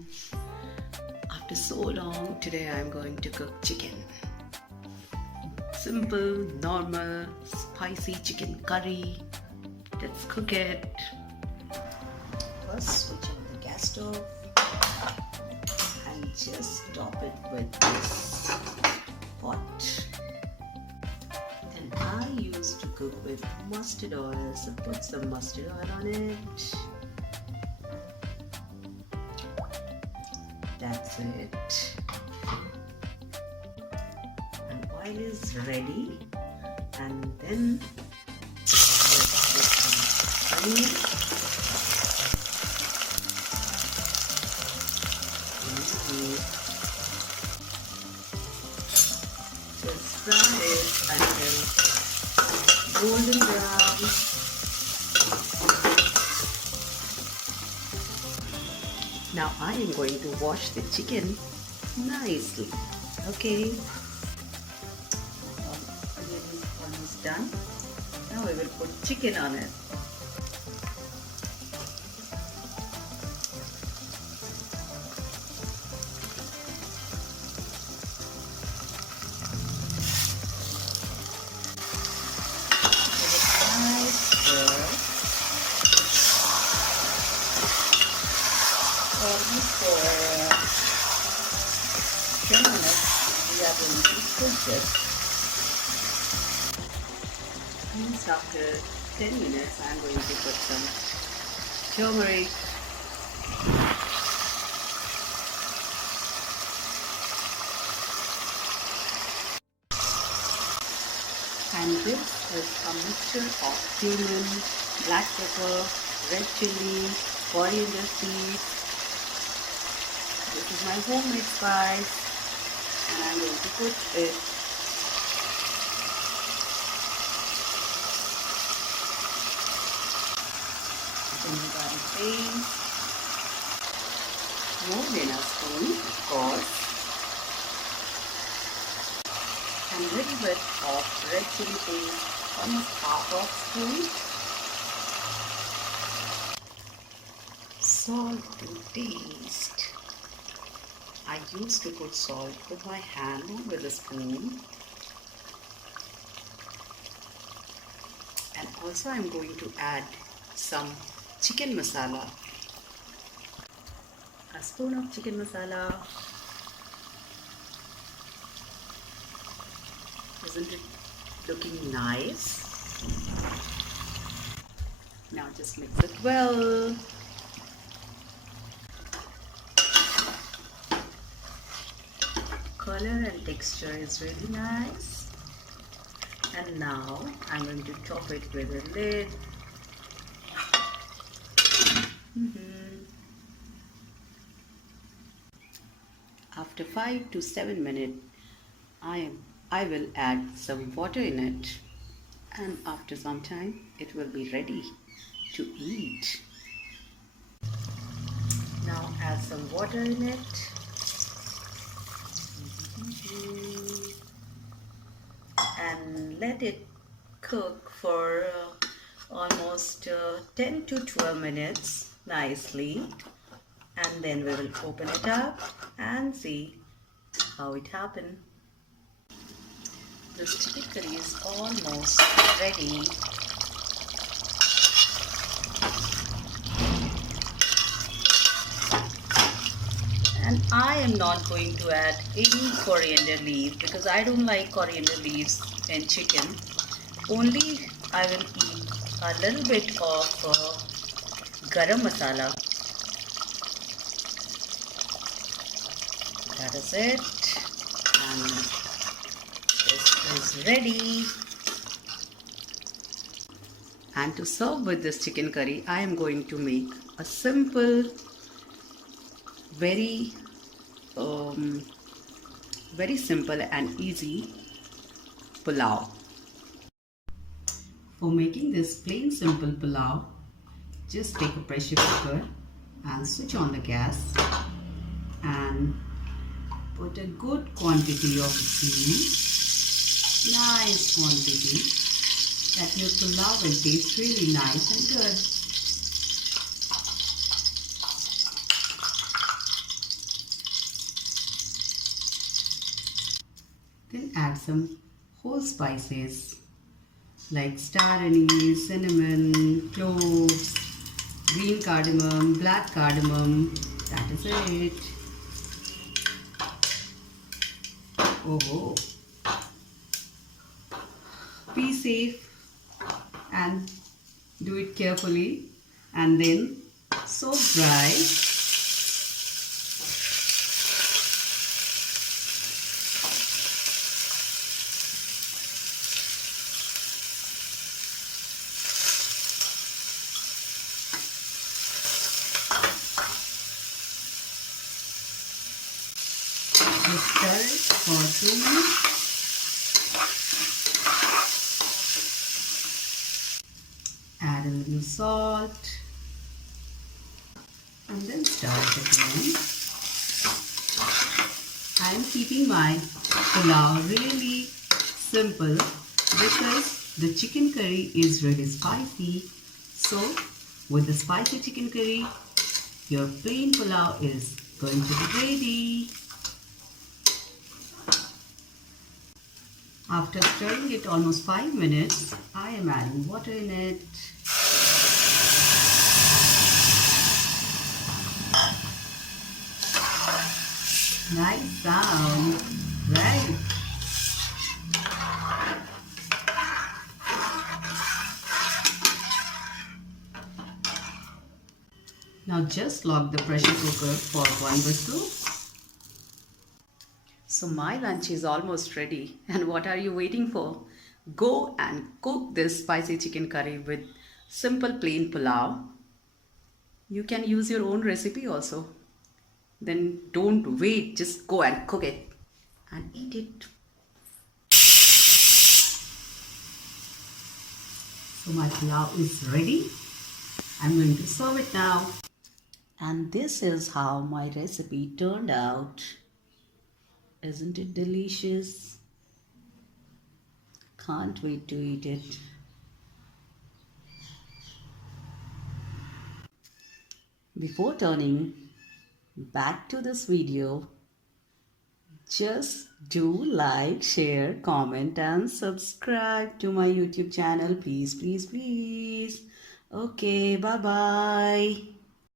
everyone. After so long, today I'm going to cook chicken. Simple, normal, spicy chicken curry. Let's cook it. First, switch on the gas stove and just top it with this pot. And I used to cook with mustard oil, so put some mustard oil on it. That's it. And oil is ready. And then let's put some onion. Just fry it until golden brown. Now I am going to wash the chicken nicely. Okay. Onion is almost done. Now we will put chicken on it. Almost for 10 minutes we are going to cook this. And after 10 minutes I am going to put some turmeric, and this is a mixture of cumin, black pepper, red chili, coriander seeds. This is my homemade spice, and I'm going to put it in the garlic paste, more than a spoon, of course, and a little bit of red chili paste, almost half of spoon. Salt to taste. I used to put salt with my hand, not with a spoon. And also I'm going to add some chicken masala. A spoon of chicken masala. Isn't it looking nice? Now just mix it well. Color and texture is really nice. And now I'm going to top it with a lid. After 5 to 7 minutes, I will add some water in it, and after some time it will be ready to eat. Now add some water in it. And let it cook for almost 10 to 12 minutes nicely, and then we will open it up and see how it happened. This chicken curry is almost ready. And I am not going to add any coriander leaves because I don't like coriander leaves in chicken. Only I will eat a little bit of garam masala. That is it. And this is ready. And to serve with this chicken curry, I am going to make a simple, very simple and easy pulao. For making this plain simple pulao, just take a pressure cooker and switch on the gas and put a good quantity of ghee, nice quantity, that your pulao will taste really nice and good. Then add some whole spices like star anise, cinnamon, cloves, green cardamom, black cardamom. That is it. Oh, be safe and do it carefully, and then soak dry. Just stir it for 2 minutes. Add a little salt and then stir it again. I am keeping my pulao really simple because the chicken curry is really spicy. So with the spicy chicken curry, your plain pulao is going to be ready. After stirring it almost 5 minutes, I am adding water in it. Nice sound, right? Now just lock the pressure cooker for 1 whistle. So my lunch is almost ready, and what are you waiting for? Go and cook this spicy chicken curry with simple plain pulao. You can use your own recipe also. Then don't wait, just go and cook it and eat it. So my pulao is ready. I'm going to serve it now. And this is how my recipe turned out. Isn't it delicious? Can't wait to eat it. Before turning back to this video, just do like, share, comment and subscribe to my YouTube channel. Please, please, please. Okay, bye-bye.